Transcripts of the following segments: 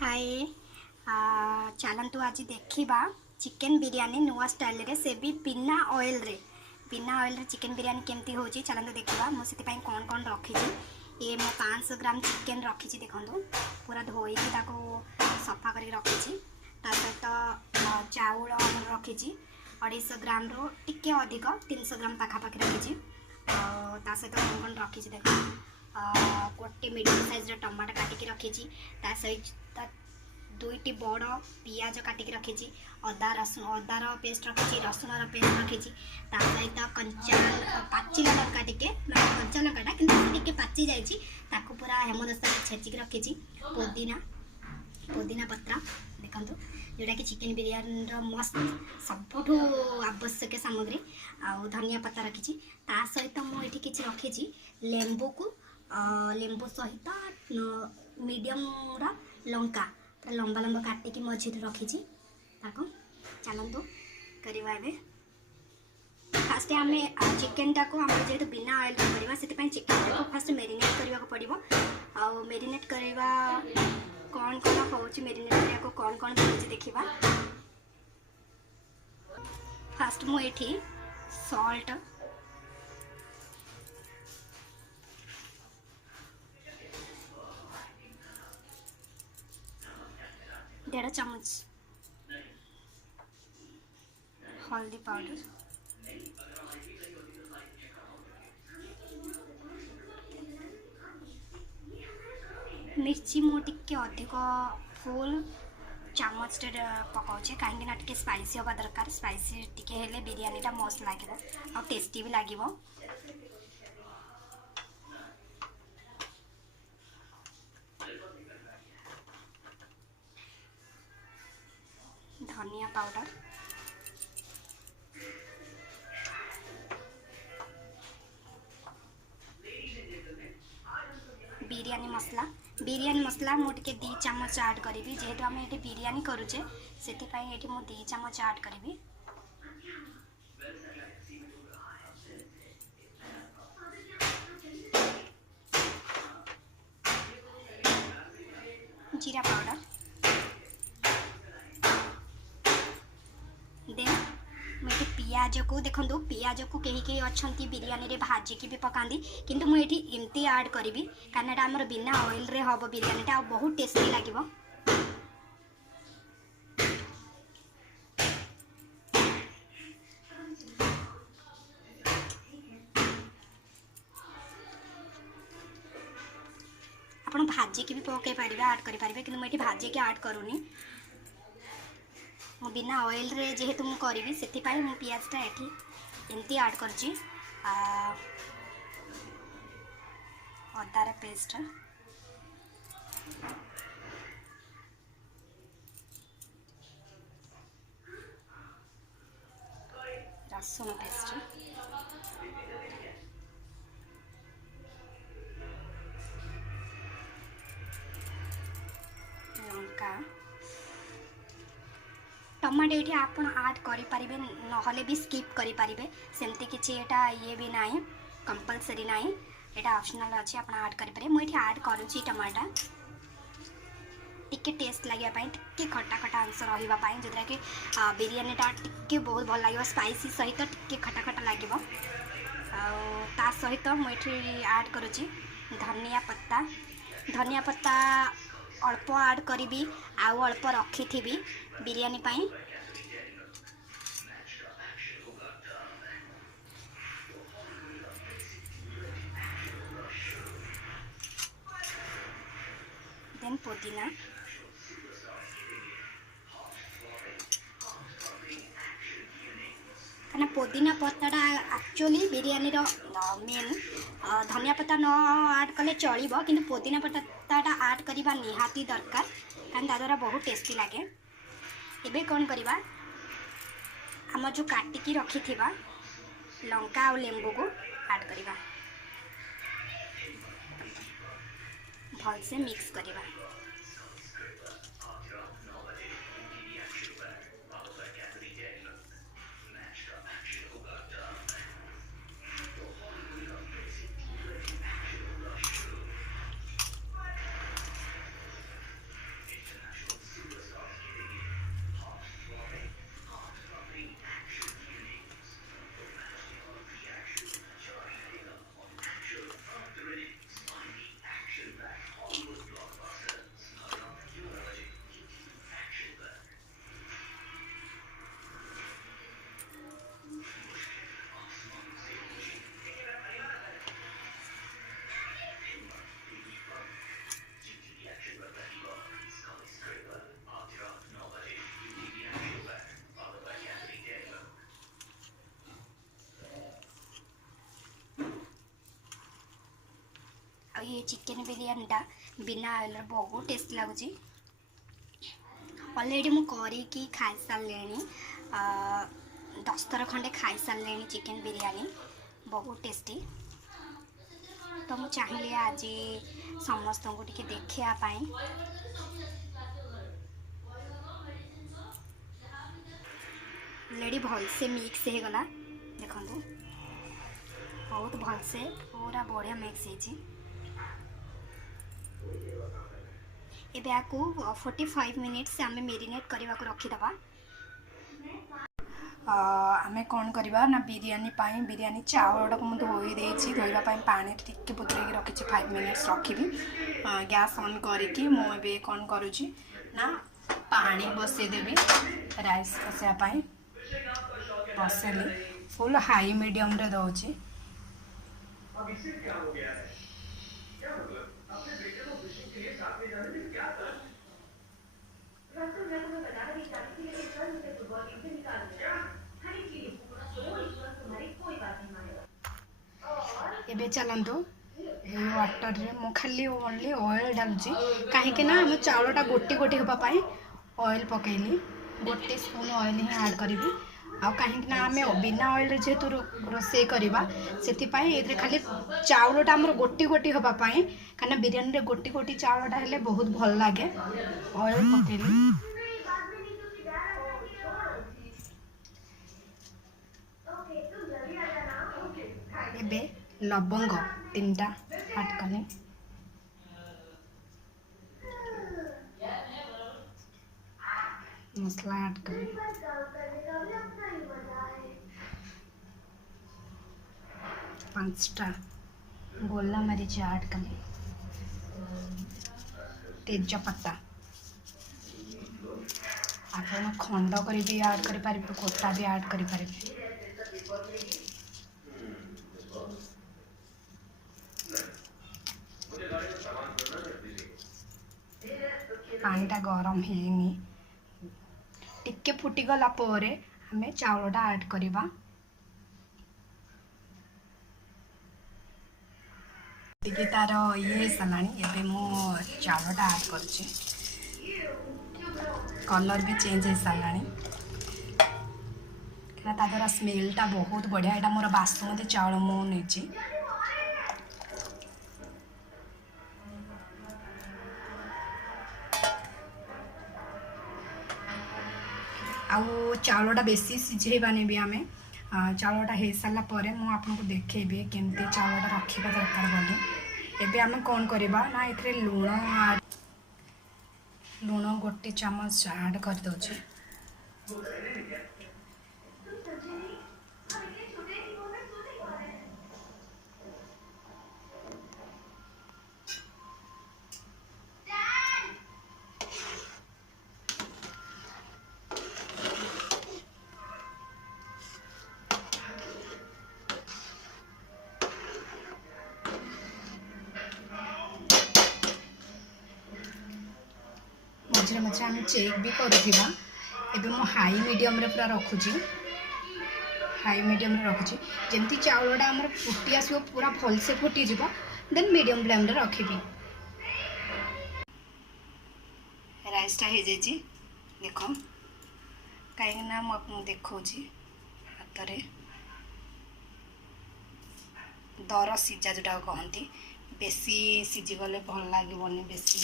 हाय चलतु आज देखा चिकेन बिरयानी नुआ स्टाइल रे से भी बिना ऑयल रे चिकेन बिरयानी केमती हो चलतु देखा मुझे कौन कौन रखी ये मो 500 ग्राम चिकेन रखी देखो पूरा धोईकी सफा कर रखी सहित चाउल रखी 250 ग्राम रू टिके अधिक 300 ग्राम पाखापाखि रखी सहित कौन कौन रखी देख गोटे मीडियम साइज टमाटो काटिकी रखी सहित दुईटी बड़ पियाज काटिकी रखी अदार पेस्ट रखी रसुण पेस्ट रखी सहित कंचा पाचिला लंका टिके कंचा लंकाटा कि पाचि जाइए पूरा हेमदस्ता छेचिक रखी पुदीना पत्र देखो जोटा कि चिकेन बिरयानी मस्त सबुठ आवश्यक सामग्री आउ धनिया पत्ता रखी सहित मुझे किसी रखी लेंबू सहित मीडियम लंका पूरा लंबा लंबा काटिकी मझे रखी चलतु करवा फास्ट आम चिकेन टाक आम जेहतु बिना ऑयल करवा से चिकेन टाक फास्ट मेरीनेट करने को पड़ो आउ मेरीनेट करवा कौन कौन हो मेरीनेट करने को कौन कौन पड़े देखा फास्ट मुझे सॉल्ट डेढ़ चम्मच हल्दी पाउडर मिर्ची मुझे अधिक फुल चामच पकाऊे कहीं स्पाइसी हवा दरकार स्पाइसी टिके हेले बिरयानीटा मस्त लगे और टेस्टी भी लगे धनिया पाउडर बिरयानी मसला मुझे 2 चम्मच ऐड करी जेहेतु आम ये बिरयानी करुचे से ये 2 चम्मच ऐड करी जीरा पाउडर देन मुझे पियाज को देखो पियाज को कहीं अच्छा बिरयानी रे भाजिकी भी पकाती किंतु मुझे एमती ऐड करी कारण आमर बिना ऑयल रे हम बिरयानीटा बहुत टेस्टी लगे आप भाजिकी भी पकई पारे ऐड करें कि मुझे भाजिकी ऐड करूनी मो बिना ऑयल रे जेहेतु मु करी से पियाजटा ये एमती ऐड कर अदार पेस्ट रसुण पेस्ट लंका टमाटो ये आप ऐड करें ना भी स्किप करें सेमती किसी ये भी ना कंपलसरी ना यहाँ ऑप्शनल अच्छी आप ऐड करें मुझे ऐड करुँची टमाटा टिके टेस्ट लगे टिके खटा खटा अंश रही जोद्रा कि बिरयानीटा टिके बहुत भल लगे स्पाइसी सहित टिके खटा खटा लगे ता सहित मुझे ऐड करुँची धनिया पत्ता अल्प ऐड करी आउ अल्प रखी थी बिरयानी पाई देन पुदीना कहना पुदीना पत्ताटा एक्चुअली बिरयानी मेन धनिया पत्ता न ऐड कले चलो कि पुदीना पत्ताटा ऐड करवा निहाती दरकार कारण द्वारा बहुत टेस्टी लगे एबे कौन करवा आम जो काटिकी रखी थिबा लंका और लेंबू को ऐड करवा भल से मिक्स करवा आ ये चिकेन बिरयानीटा बिना ऑयल बहुत टेस्ट लगुच। अलरेडी मु करके खाई सारे 10 थर खंडे खाई सारे चिकेन बिरयानी बहुत टेस्टी। तो मुझे चाहिए आज समस्त को टिके देखापी ऑलरेडी भलसे मिक्स हो गला देखो बहुत भलसे पूरा बढ़िया मिक्स होती। एबे आकु 45 मिनिट्स आम मेरिनेट करने को रखीदबा। आमे कौन करवा ना बिरयानी चावल को मुझे धोई देछि धोइबा पानी टिके पुतरेकी रखी 5 मिनिट्स रखी गैस ऑन करके मुझे कौन करुँची ना पानी बसईदेवी राइस बसापी बसैली फुल हाई मीडियम रे दौची। एबे चलतु वाटर रे मु खाली ओनली ऑयल डालुची कहीं ना आम चाउलटा गोटी गोटी होगापाई ऑयल पकेली गोटे स्पून ऑयल ही ऐड करी आ कहीं आम बिना ऑयल जेहेतु रोसे करवा से खाली चाउलटा आम गोटी गोटी होगापाई कहीं बिरयानी रे गोटी गोटी चाउलटा हेले बहुत भल लगे ऑयल पकेली। एबे लवंग 3टा ऐड कले मसला ऐड कले 5टा गोला मरीच ऐड कले तेजपत्ता आप खंड कर भी ऐड करें कोटा भी ऐड करें। पानीटा गरम है टिके फुटीगला आम चाउलटा ऐड करवा तार ये सारा मो चाउलटा ऐड करुच्ची कलर भी चेंज हो सारा द्वारा स्मेलटा बहुत बढ़िया। यहाँ मोर बासमती चाउल मुझे आउ चाउलटा बेसी सिझेबानी भी आम चाउलटा हो सारापर मुझे आपको देखेबी केमती चाउलटा रखा दरकार बोली। एबे आम कौन करवा ना ये लुण गोटे चामच ऐड कर दौचे मझे मझे आम चेक भी करुवा। एबे मो हाई मीडियम रे पूरा रखुची हाई मीडियम रे रखुची जमती चाउलटा आमर फुटी आसो पूरा भलसे फुटीज देन मीडियम फ्लेम रे रखिबी। राइसटा हो जाइए देख कहीं मुझे देखा हाथ में दर सीझा जोटा कहती बेसी सीझीगले भल लगे बेसी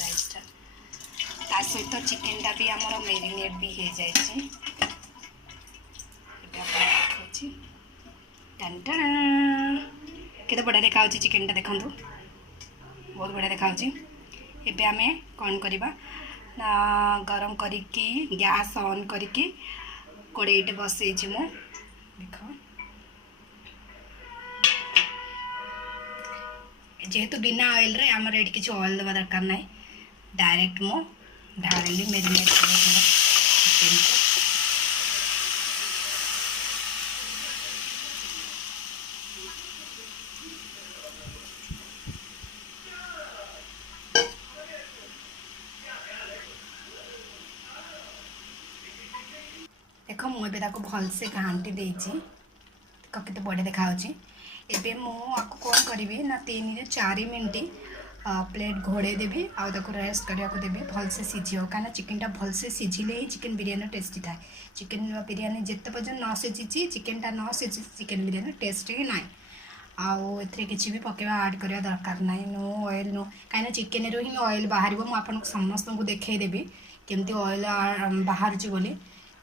राइसटा ता सहित चिकेनटा भी आमर मेरिनेट भी हो जाए। केते बढ़िया देखा चिकेनटा देखु बहुत बढ़िया देखा। एबे आमे कौन करवा ना गरम करके गैस ऑन करके कड़ाईटे बसई मु देख जेहेतु बिना ऑयल रे आमर ये किसी ऑयल देवा दरकार ना डायरेक्ट मु ढाली मेरिनेट चिकेन को। देख मुझे भलसे घाटी देती देख के बढ़िया देखा। एबे मु आपको कौन करी ना 3 ରୁ 4 मिनट प्लेट घोड़े देवी आउ रेस्ट करने को देवी भलसे सिझो कहीं चिकेनटा भलसे सिझिले ही चिकेन बिरियानी टेस्टी थाए। चिकेन बिरियानी जिते पर्यटन न सिझी चिकेनटा न सिझी चिकेन बिरियानी टेस्ट ही ना। आउ ए किसी भी पकेवा ऐड करवा दरकार ना नो ऑयल नो कहीं चिकेन रू ही ऑयल बाहर मुझे समस्त को देखईदेवी केमती ऑयल बाहर बोली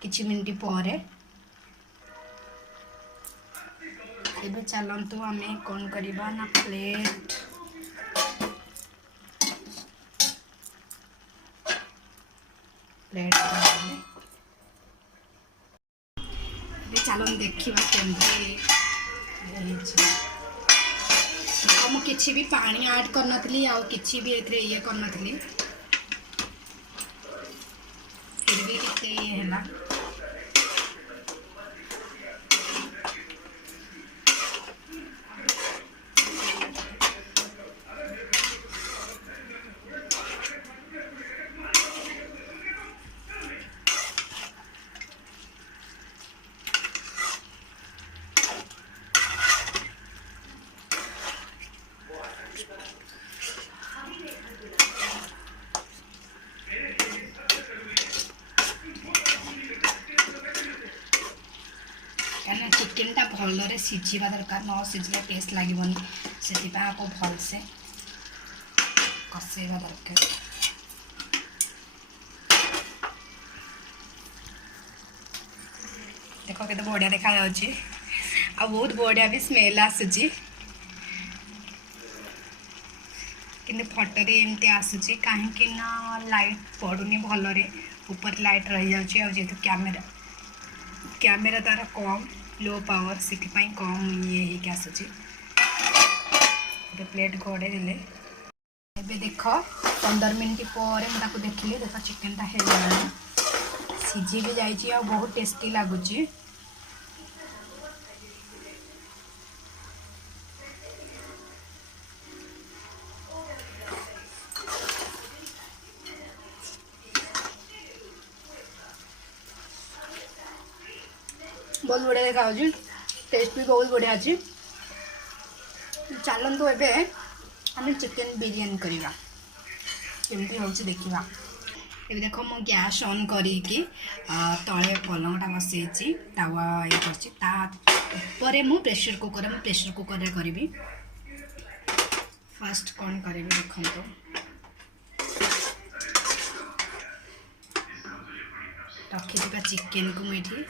किछि मिनिट पर। एबे चलतु आम कौन करवा ना प्लेट प्लेट चलन देखा केमती मुझे भी पानी ऐड करनी आउ कि भी ये करनी फिर भी कितने ये है चिकेनटा भलरे सिझा दरकार न सिझले टेस्ट लगे से आपको भलसे कषेवा दरकार। देख के बढ़िया देखा आ बहुत बढ़िया भी स्मेल आसूची कि फटोरे एमती आसूची कहीं लाइट पड़ूनी भलरे ऊपर लाइट रही जाऊँगी आजेतु कैमेरा तार कम लो पावर से कम ये आसूची प्लेट घोड़े देले। एबे देख 15 मिनट पर मुझे देखिली देख चिकेनटा है सिझी भी जाइए आ बहुत टेस्टी लगुच। बहुत बढ़िया देखा टेस्ट भी बहुत बढ़िया अच्छी। चलतु एबे आम चिकेन बिरियानी करवा केमती हो देखा। ये देख मो गैस ऑन करी तले पलंगटा बसई तावा ये कर मु प्रेशर कुकर करी फास्ट कौन करी देखो रखी चिकेन को मुझे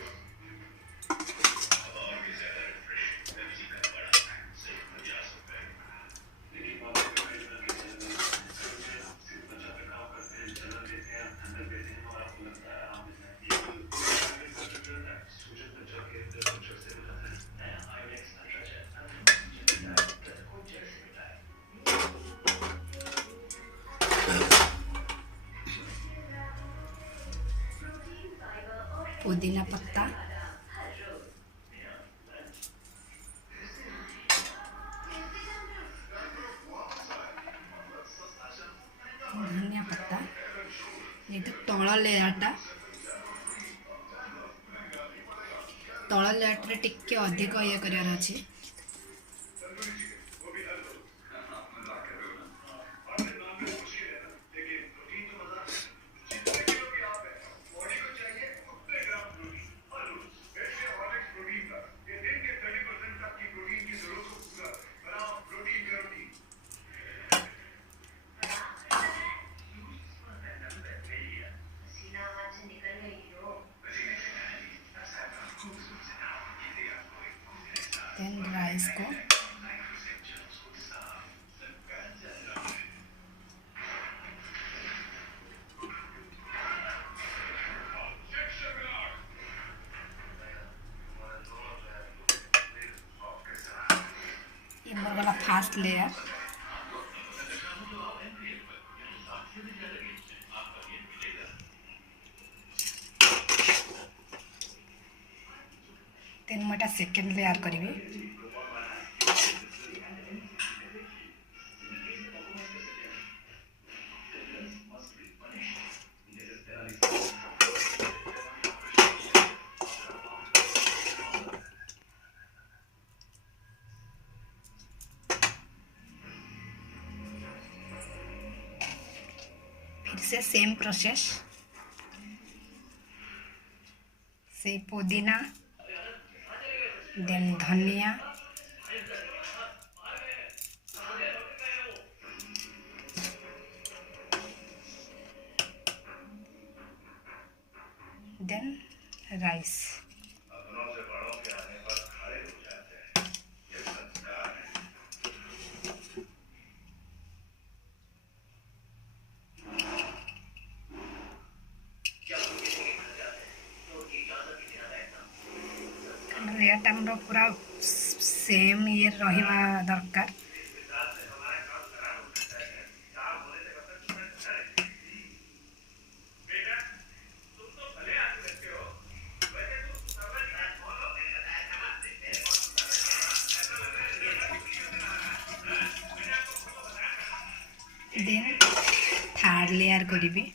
पुदीना पत्ता धनिया पत्ता ये तो तल लेयरटा टिके अधिक ये करार अच्छे। राइस को ये वाला फास्ट लेयर तेन मुझे सेकेंड लेयर करी फिर से सेम प्रोसेस, से पुदीना, देन धनिया, देन राइस। रेट आमर पूरा सेम ये रहिबा दरकार। देन थर्ड लेयर करी।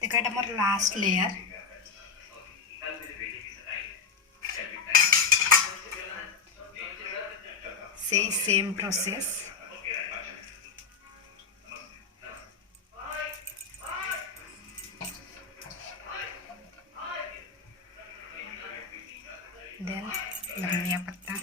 देखो ये मोर लास्ट लेयर, से सेम प्रोसेस। देन धनिया पत्ता,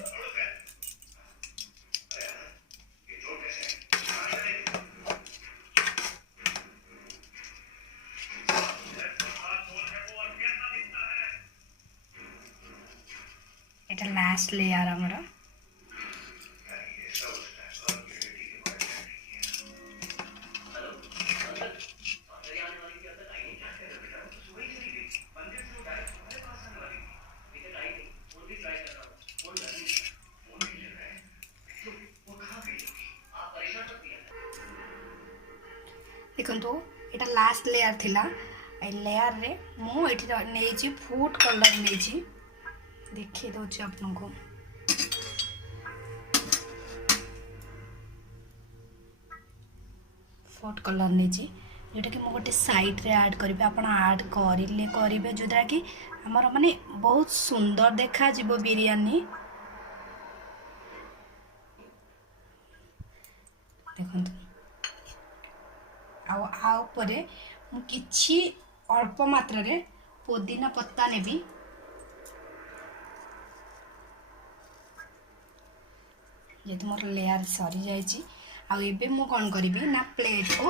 এটা लास्ट लेयर हमरा। देखो ये लास्ट लेयर थिला, ए लेयर रे मु एठी नेछि फूड कलर नेछि, देखिए दौर आपन को। फूड कलर नेछि जोटा कि मु गोटे साइड रे ऐड करिबे, आपण ऐड करिले करिबे जोद्रा कि हमर माने बहुत सुंदर देखा जिवो बिरयानी। देखंतु आ ऊपर मु किछि अल्प मात्रा रे पुदीना पत्ता नेबी। जेहेतु मोर लेयर सरी जाइए, आबे मु कौन करी ना प्लेट को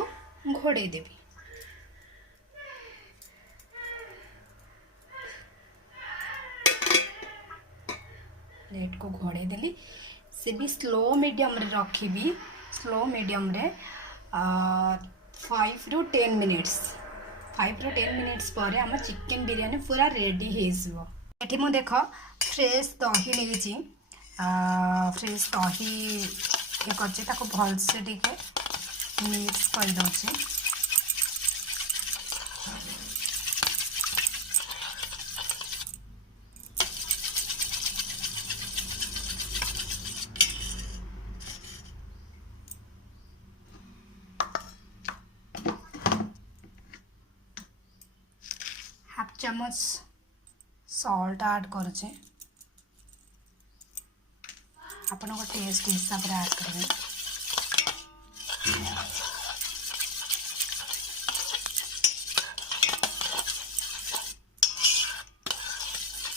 घोड़े देवी। प्लेट को घोड़े देली, से भी स्लो मीडियम रे रखी, स्लो मीडियम रे 5 ରୁ 10 मिनिट्स। 5 ରୁ 10 मिनिट्स पर आम चिकेन बिरयानी पूरा रेडी हो। ये मु देख फ्रेश दही नहीं, फ्रेश दही ये कर भलसे मिक्स कर दौची। हाफ चम्मच सॉल्ट ऐड करुचे, आपण टेस्ट हिसाब से ऐड करेंगे।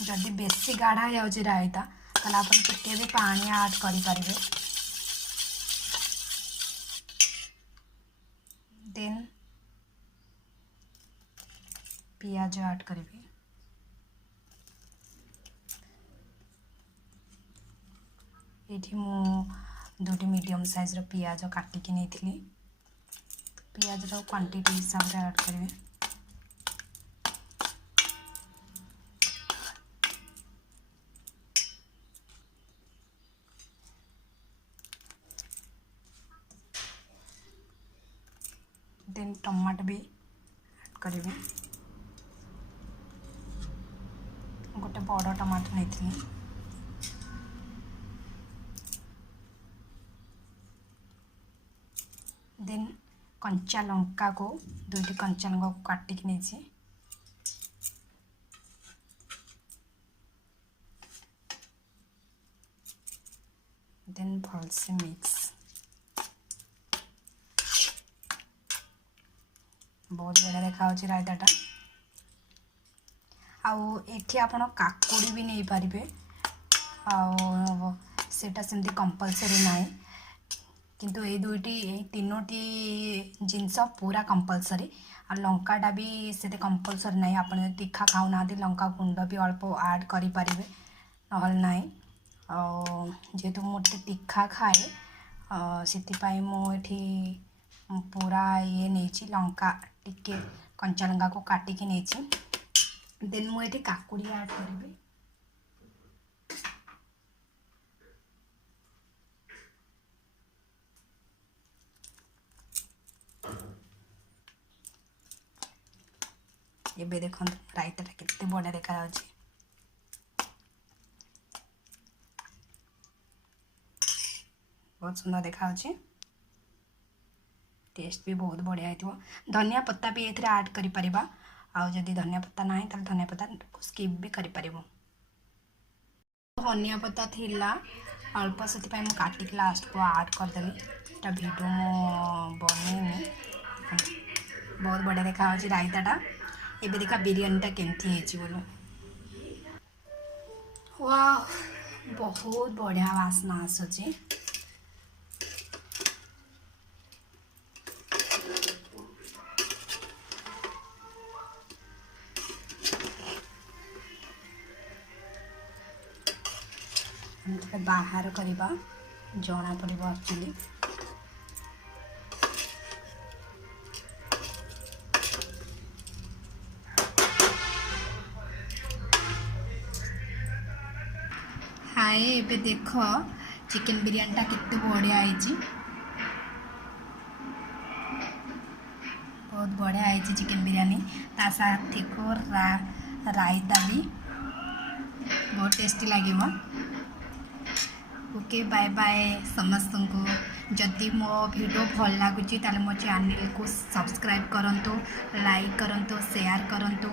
जदि बेसी गाढ़ा जाऊँगी रायता ताले आपण टिके भी पानी ऐड करि परिबे। देन पियाज ऐड करिबे। एठी मु 2टी मीडियम साइज रो पियाज काटिकी नहीं, पियाज रो क्वांटिटी हिसाब से ऐड करिबे। देन टमाटो भी ऐड करिबे। गोटे बड़ टमाटो नहीं, देन कंचा लंका को 2टी कंचा लंका को काटिक नहीं, देन भल से मिक्स। बहुत बढ़िया देखा रायताटा। आउ एठी आपण काकुड़ी भी नहीं पारिबे, आउ सेटा सेमती कंपलसरी नाई, किंतु ए 2टी ए 3टी जिनस पूरा कंपलसरी। आ लंकाटा भी से कंपलसरी नाई, आपण तीखा खाऊ ना लंका गुंड भी अल्प ऐड करि पारिबे, नहल नाई। जेहेतु मोटे तीखा खाए से मुझे पूरा ये नहीं लंका टिके कंचा लंका को काटिकी नहीं। देन मुझे काकुड़ी ऐड करी। ये देखो रायताटा केते बढ़िया देखा, बहुत सुंदर देखा, टेस्ट भी बहुत बढ़िया है। धनिया पत्ता भी एथिरे ऐड करि परिबा, आउ जदि धनिया पत्ता ना ताले धनिया पत्ता को स्किप भी करि परिबो। धनिया पत्ता थिला अल्प से मु काटिक लास्ट को ऐड करदेली। एटा वीडियो मो बनेनी, बहुत बढ़िया देखा रायताटा। एबे देखा बिरयानीटा केमती है बोलो। वाह, बहुत बढ़िया वासना आसुची। बाहर करवा जना पड़ो एक्चुअली। हाय, एबे देख चिकन बिरयानीटा केते बढ़िया है, बहुत बढ़िया है चिकन बिरयानी। ता साथी को रायता भी बहुत टेस्टी लगे। ओके, बाय बाय समस्त को। जदि मो वीडियो भल लगुच ताले मो चैनल को सब्सक्राइब करंतु, लाइक करंतु, शेयर करंतु।